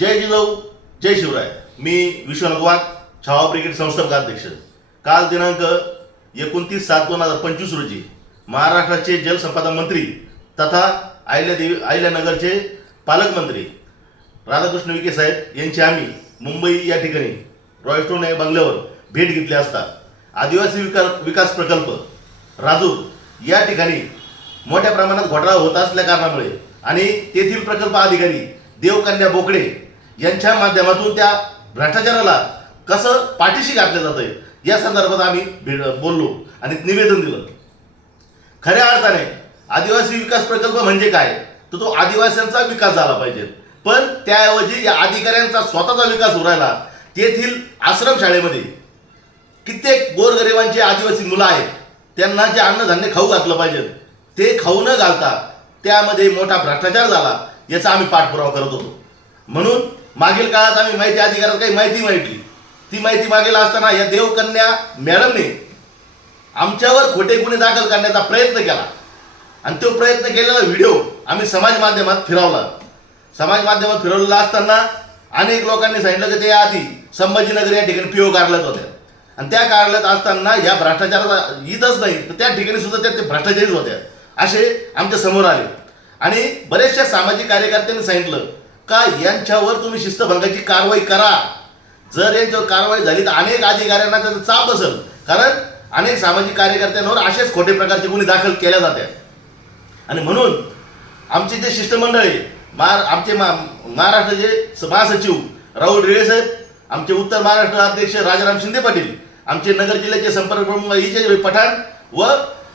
जय जिजाऊ जय शिवराय. मी विश्वनाथ वाघ छावा ब्रिगेड संस्थापक अध्यक्ष. काल दिनांक एकोणतीस सात दोन हजार पंचवीस रोजी महाराष्ट्राचे जलसंपदा मंत्री तथा अहिल्यादेवी अहिल्यानगरचे पालकमंत्री राधाकृष्ण विखे साहेब यांची आम्ही मुंबई या ठिकाणी रॉयस्टोन या बंगल्यावर भेट घेतली असता. आदिवासी विकास विकास प्रकल्प राजूर या ठिकाणी मोठ्या प्रमाणात घोटाळा होत असल्या कारणामुळे आणि तेथील प्रकल्प अधिकारी देवकन्या बोकडे यांच्या माध्यमातून त्या भ्रष्टाचाराला कसं पाठीशी घातलं जातंय या संदर्भात आम्ही बोललो आणि निवेदन दिलं. खऱ्या अर्थाने आदिवासी विकास प्रकल्प म्हणजे काय? तर तो आदिवासींचा विकास झाला पाहिजे. पण त्याऐवजी या अधिकाऱ्यांचा स्वतःचा विकास उरायला तेथील आश्रमशाळेमध्ये कित्येक गोरगरिबांची आदिवासी मुलं आहेत. त्यांना जे अन्नधान्य खाऊ घातलं पाहिजे ते खाऊ न घालता त्यामध्ये मोठा भ्रष्टाचार झाला याचा आम्ही पाठपुरावा करत होतो. म्हणून मागील काळात आम्ही माहिती अधिकारात काही माहिती माहिती ती माहिती मागील असताना या देवकन्या मॅडमने आमच्यावर खोटे गुन्हे दाखल करण्याचा प्रयत्न केला. आणि तो प्रयत्न केलेला व्हिडिओ आम्ही समाज माध्यमात फिरवला. समाज माध्यमात फिरवलेला असताना अनेक लोकांनी सांगितलं की ते आधी संभाजीनगर या ठिकाणी पिओ कारल्यात होत्या. आणि त्या काढल्यात असताना या भ्रष्टाचाराचा येतच नाही तर त्या ठिकाणी सुद्धा त्या ते भ्रष्टाचारीच होत्या. असे आमच्यासमोर आले. आणि बरेचशा सामाजिक कार्यकर्त्यांनी सांगितलं का यांच्यावर तुम्ही शिस्तभंगाची कारवाई करा. जर यांच्यावर कारवाई झाली तर अनेक अधिकाऱ्यांना त्याचा चाप असेल कारण अनेक सामाजिक कार्यकर्त्यांवर असेच खोटे प्रकारचे गुन्हे दाखल केल्या जातात. आणि म्हणून आमचे जे शिष्टमंडळ आहे महार आमचे मा महाराष्ट्राचे स- महासचिव राहुल रेळे साहेब आमचे उत्तर महाराष्ट्र अध्यक्ष राजाराम शिंदे पाटील आमचे नगर जिल्ह्याचे संपर्क प्रमुख इजे पठाण व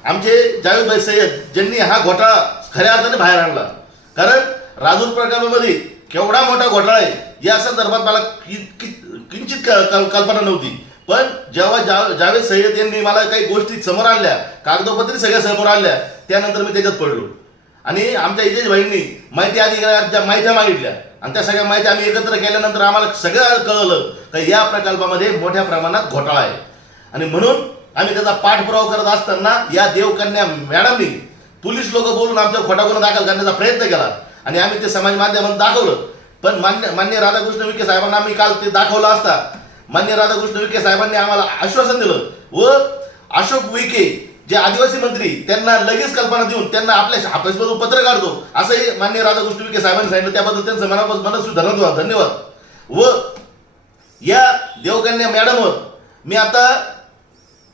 आमचे जावेदभाई सय्यद ज्यांनी हा घोटाळा खऱ्या अर्थाने बाहेर आणला. कारण राजूर प्रकल्पामध्ये केवढा मोठा घोटाळा आहे? या संदर्भात मला किंचित क- कल्पना नव्हती. पण जेव्हा जा जावेद सय्यद यांनी मला काही गोष्टी समोर आणल्या कागदोपत्री सगळ्या समोर आणल्या त्यानंतर मी त्याच्यात पडलो. आणि आमच्या इजेश भाईंनी माहिती अधिकाऱ्यांच्या माहित्या मागितल्या आणि त्या सगळ्या माहिती आम्ही एकत्र केल्यानंतर आम्हाला सगळं कळलं की या प्रकल्पामध्ये मोठ्या प्रमाणात घोटाळा आहे. आणि म्हणून आम्ही त्याचा पाठपुरावा करत असताना या देवकन्या मॅडमनी पोलीस लोक बोलून आमच्या खोटा गुन्हा दाखल करण्याचा प्रयत्न केला. आणि आम्ही ते समाज माध्यमात दाखवलं. पण मान्य मान्य राधाकृष्ण विखे साहेबांना आम्ही काल ते दाखवलं असता. मान्य राधाकृष्ण विखे साहेबांनी आम्हाला आश्वासन दिलं व अशोक विखे जे आदिवासी मंत्री त्यांना लगेच कल्पना देऊन त्यांना आपल्या हाफेसमधून पत्र काढतो. असंही मान्य राधाकृष्ण विखे साहेबांनी सांगितलं. त्याबद्दल त्यांचं मनापासून मनस्वी धन्यवाद धन्यवाद. व या देवकन्या मॅडमवर मी आता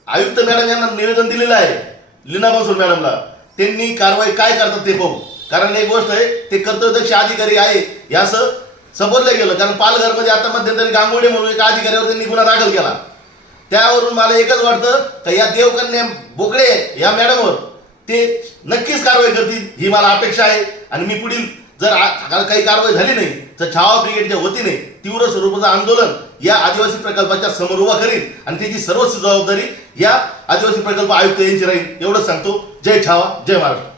आयुक्त मॅडम यांना निवेदन दिलेलं आहे. लीना बनसोड मॅडमला. त्यांनी कारवाई काय करतात ते पाहू. कारण एक गोष्ट आहे ते कर्तव्यदक्ष अधिकारी आहे या असं समजलं गेलं. कारण पालघरमध्ये आता मध्यंतरी गांगोडे म्हणून एका अधिकाऱ्यावर त्यांनी गुन्हा दाखल केला. त्यावरून मला एकच वाटतं का या देवकन्या बोकडे या मॅडमवर ते नक्कीच कारवाई करतील ही मला अपेक्षा आहे. आणि मी पुढील जर काही कारवाई झाली नाही तर छावा ब्रिगेडच्या वतीने तीव्र स्वरूपाचं आंदोलन या आदिवासी प्रकल्पाच्या समोर उभा करीन. आणि त्याची सर्वच जबाबदारी या आदिवासी प्रकल्प आयुक्त यांची राहील. एवढंच सांगतो. जय छावा जय महाराष्ट्र.